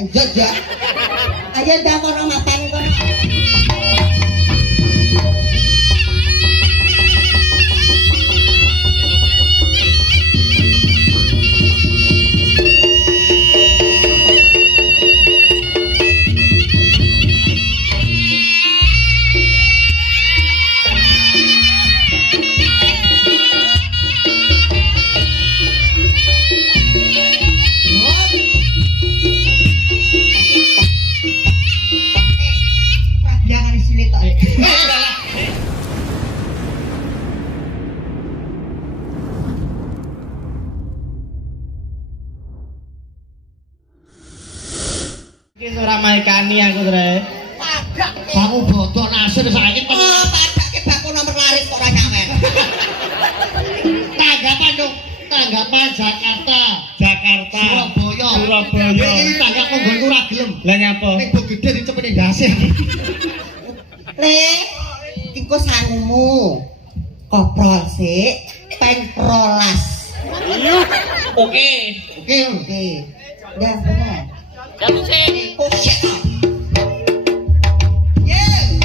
lanjut ya. Ayo ndak kono matane kono. Ora maikani aku, Dre. Kamu bodoh nasir saiki Oh, padake bako nomor laris kok ora nyawer. tanggapan dong. Tanggapan Jakarta. Jakarta. Surabaya. Surabaya. Iki tanggap konggonku ora gelem. Lah nyapa? Ning bok gede dicepeni ndase. Le, iku sangumu. Koprol sik, peng rolas. Oke. Oke. Oke. Dah, benar. Jamu sih. Oh shit. Yeah.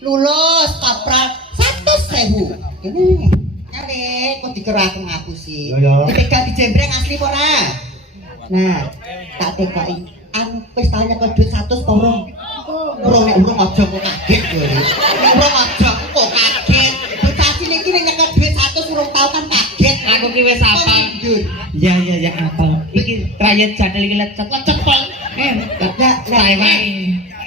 Lulus kapral 100.000. Ini nyale kok dikerahkan aku sih. Ya. Dipegang di jembreng asli apa ora? Nah, tak tekoki. Anu wis tanya ke duit 100 apa urung? Urung nek urung aja kok kaget kowe. Urung aja kok kaget. Bocah cilik iki nek nyekel duit 100 urung tau kan kaget. Aku ki wis apa? Mundur. Ya apa? Iki trayek jadil iki lecet cepol. Lah,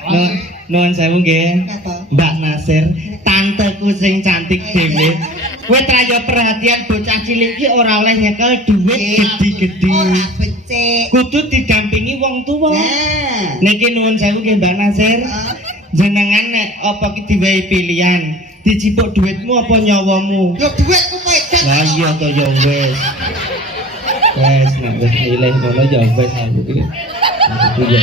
Lah, nuwun sewu nggih. Apa? Mbak Nasir, tanteku sing cantik dhewe. Kowe traya perhatian bocah cilik iki ora oleh nyekel dhuwit gedhi-gedhi. Ora becik. Kudu didampingi wong tuwa. Nah. Niki nuwun sewu nggih Mbak Nasir. Jenengan nek apa ki diwehi pilihan, dijipuk dhuwitmu apa nyawamu? Yo dhuwitku pedan. Lah iya to ya wis. Wes nek wis milih ngono ya wis aku iki. Aku ya.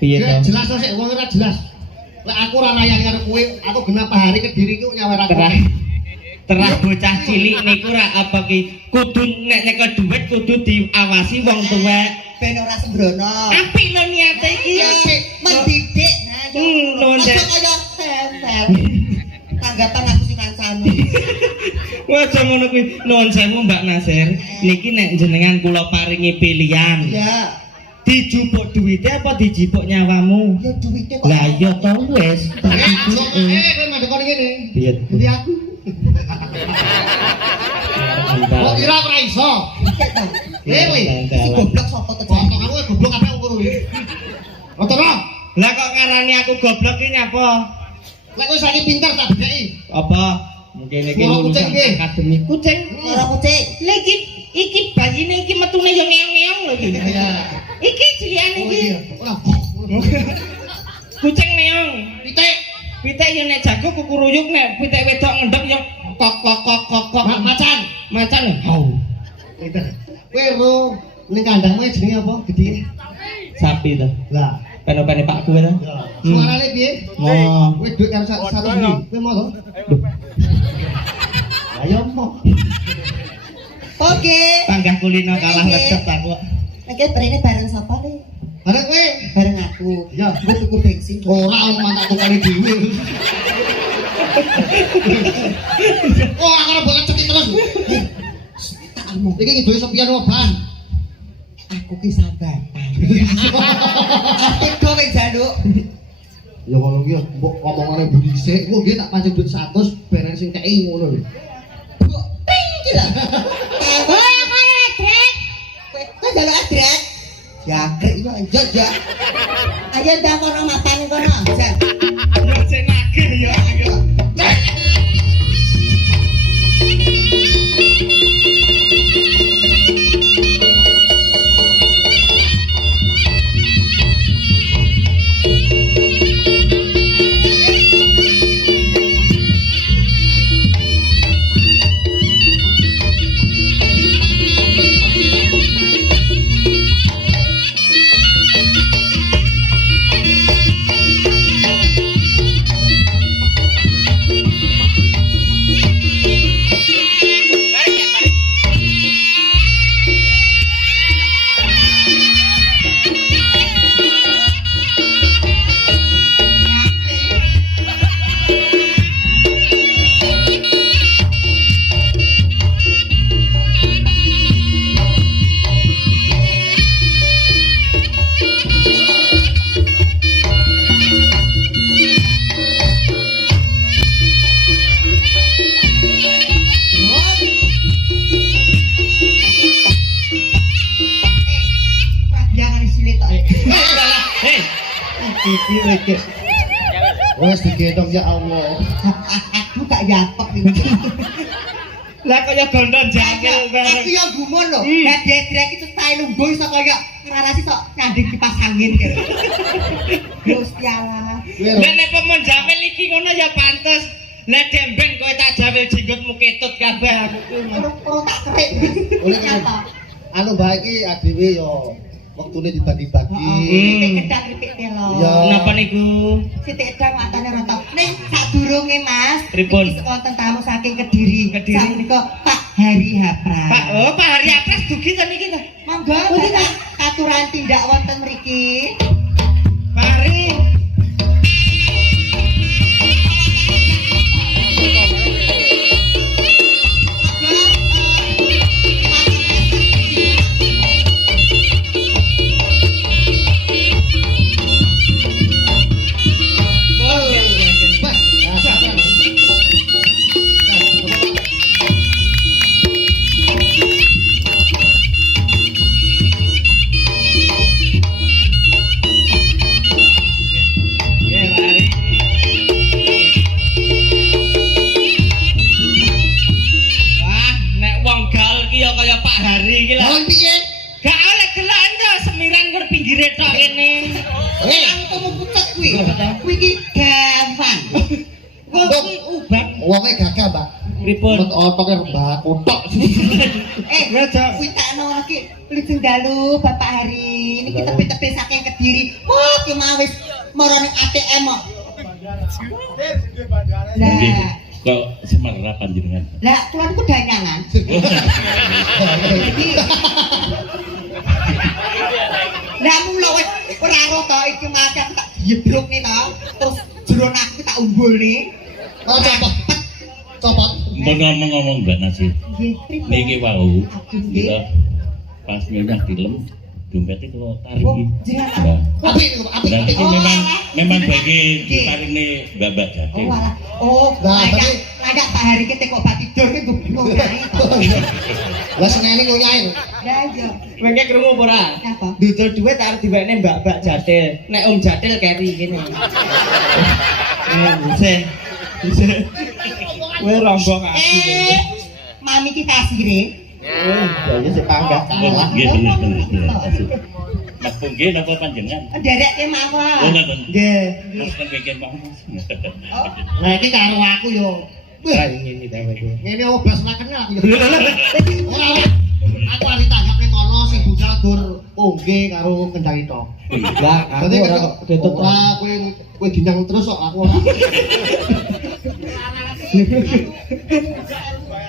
Piye Ya to? jelas to sik wong ora jelas. Lek aku ora nayani karo kowe, aku genap hari Kediri ku nyawer aku. Terah bocah cilik niku ra apa ki kudu nek nyekel dhuwit kudu diawasi wong tuwek. Ben ora sembrono. Apik lho niate iki. Iya, mendidik. Nah, nuwun aja sewu. kaya sel-sel. Tanggapan aku sing kancane. Wah, aja ngono kuwi. Nuwun sewu Mbak Nasir. Niki nek jenengan kula paringi pilihan. Ya, Dijupuk duwite apa dijipuk nyawamu? ya duwite kok. Lah iya to wis. Kowe mandekoni ngene. Piye? Jadi aku. Kok kira ora iso? Kowe. Si goblok sapa to? Kok kamu goblok apa ngono iki? Ora. Lah kok ngarani aku goblok ki nyapa? Lek kowe saiki pinter tak bedheki. Apa? Mungkin iki Suara lulusan kucing iki. akademi kucing. Ora kucing. Lah iki bayine iki metune yo ngeong lho iki. Iya. Iki cilikane Oh iki. iya. Ora. Kucing meong. Pitik. Pitik yo nek jago kukuruyuk nek pitik wedok ngendhek yo kok Macan. macan. Hau. Pinter. Kowe ro ning kandangmu jenenge apa? Gedhe. Sapi to. Lah. Penopene Pak kuwe to. Ya. Suarane piye? Oh. Kowe duit karo satu ndi? Kowe mau to? Ayo mau. Oke. Panggah kulino kalah lecet aku. Oke, brene bareng sapa nih? Arek kowe. Bareng aku. Ya. Gue tuku bensin. Ora wong mantak tukane dhewe. Oh, aku ora boleh cekik terus. Tak omong. Iki ngidoi sepian oban. Aku ki sambatan. Ati kowe jaluk. Ya kalau ki mbok omongane budi dhisik, kok nggih tak pancen duit 100 beren sing kei ngono lho. Kok ping iki lho. Wah, mana adrek? Kowe jaluk adrek. Ya, adrek iki lanjut ya. ndang kono matane kono. Jan. Yo sing nagih ya. Jangan di sini tok. Iki wis. Wes digendong ya Allah. Aku gak yapek iki. Lah kaya gondon jangkil Aku bareng. ya gumun lho. Lah dedrek itu style lungguh iso kaya ngarasi sok nyanding kipas angin kira. Gusti Allah. Lah nek pemon jamil iki ngono ya pantes. Lah demben kowe tak jawil jenggotmu ketut kabeh aku ku. Perut tak kerik. Oleh Nyata. anu bae iki adewe yo wektune dibagi-bagi. Titik gedang titik telo. Ya. Napa niku? Titik gedang matane rontok. Ning sadurunge Mas, Pripun? iki wonten tamu saking Kediri. Kediri. Sakmenika Pak Hari Hapra. Pak Hari Apres dugi ta niki ta? Monggo Bapak aturan tindak wonten mriki. Pak Hari. Nggih, Pak Hari. Wah, nek wong gaul ki ya kaya Pak Hari iki lho. Lawan piye? Gak oleh gelan to semiran ngur pinggire tok kene. Aku mau pucet kuwi. Kuwi iki gampang. Kok kuwi ubat. Wonge gagah, Mbak. Pripun? Met otoke mbak kotok. Ya, kuwi tak ana iki lajeng dalu Bapak Hari. Niki tepi-tepi saking Kediri. Wah, ki mau wis marane ATM kok. Nggih, Lah, kok semerap panjenengan. lah kula niku danyangan. Iki Lah mula wis ora ro to iki mas aku tak diebrokne to. Terus jeron aku tak umbulne. Oh, copot. Copot. Mbok ngomong-ngomong Mbak Nasir, Nggih, pripun? niki wau Aduh, nggih. kita pas nyunyah film dompetnya kalau tarik Oh, iki. jenengan. Nah, Apik niku, apik. nah, apik. ini Oh, memang alah. memang bagi Nggih. diparingi Mbak Jati. Oh, walah. Oh, Nah, ladak tapi- ladak Pak Hari ki teko bak tidur ki bingung kae to. Lah senene ngunyain. Lah iya. Mengke krungu apa ora? Apa? Dudul duit arep diwekne Mbak Jatil. Nek Om Jatil keri kene. Bisa. Bisa. Kowe rombong aku. Mami kita asire. Oh, jadi sepanggah Oh, nggih bener. Mas Punggi napa panjenengan? Derek ke Oh, mawon. ngoten. Nggih. Terus kan bikin mau. Lah iki karo aku yo. Lah ngene ta kowe. Ngene obas nakene aku yo. Ora ora. Aku ari tanggap ning kono sing budal gur ongge karo kendang itu. Lah aku Dadi ora kok tutup. Ora kowe dinyang terus kok aku ora.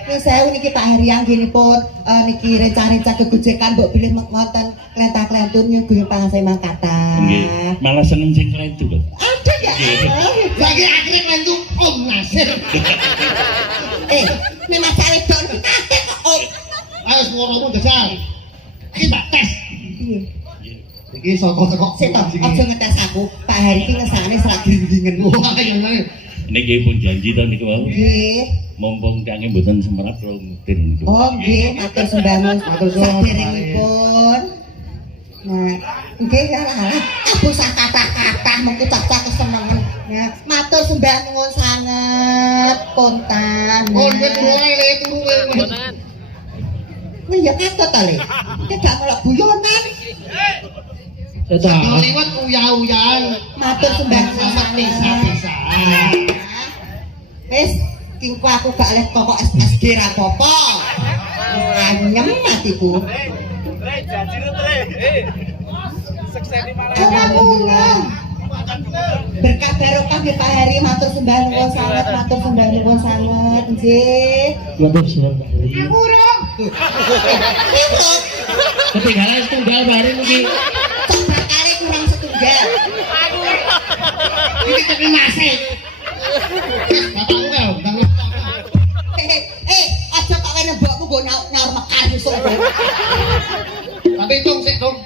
Ini saya niki Pak Hari anggenipun niki renca-renca kegojekan mbok bilih ngoten klentah-klentun nyuguhi pangasih mangkatan. Nggih, malah seneng sing itu lho. Aduh ya Nggih. Allah. Lagi akhirnya klentu Om Nasir. Ini masa wedok niki akeh kok Om. Ayo suaramu dasar. Iki tak tes. Iki saka teko. Sik to, aja ngetes aku. Pak Hari ki ngesane serak gringgingen. Wah, ya ngene. Niki pun janji to niku wau. Nggih. Mumpung kange mboten semerap kula ngutin niku. Oh nggih, matur sembahun. Matur suwun. Saderengipun. Nah, Nggih ya lah. Aku sak kata-kata mengko cacah kesenengan. Ya, matur sembah nuwun sanget kontan. Kondet wae le turu. Wih ya katut ta le. Iki gak melok guyonan. Kalau liwat uyah-uyahan. Matur sembah Sama bisa-bisa. Wis kingko aku gak oleh pokok SSG ra apa-apa. Anyem atiku. Alhamdulillah. Berkah barokah nggih Pak Heri, matur sembah nuwun sanget, matur sembah nuwun sanget nggih. Matur suwun. Aku urung. Ketinggalan setunggal bareng iki. Coba kali kurang setunggal. Ini terima kasih. Bapakku ya, bukan lupa. Aja kok kene mbokmu nggo nyaur mekar iso. Tapi tong sik dong.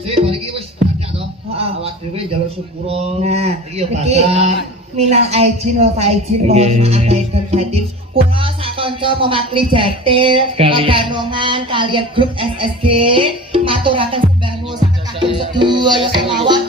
Sik bari iki wis ada to. Heeh. Awak dhewe njaluk syukuran. Nah, Iki ya iki badak. minal aijin wa faizin mohon maaf lahir dan batin. Kula sak kanca memakli Jatil, Kalian. Padanongan kalian grup SSG maturaken sembah nuwun sanget kagem sedaya kemawon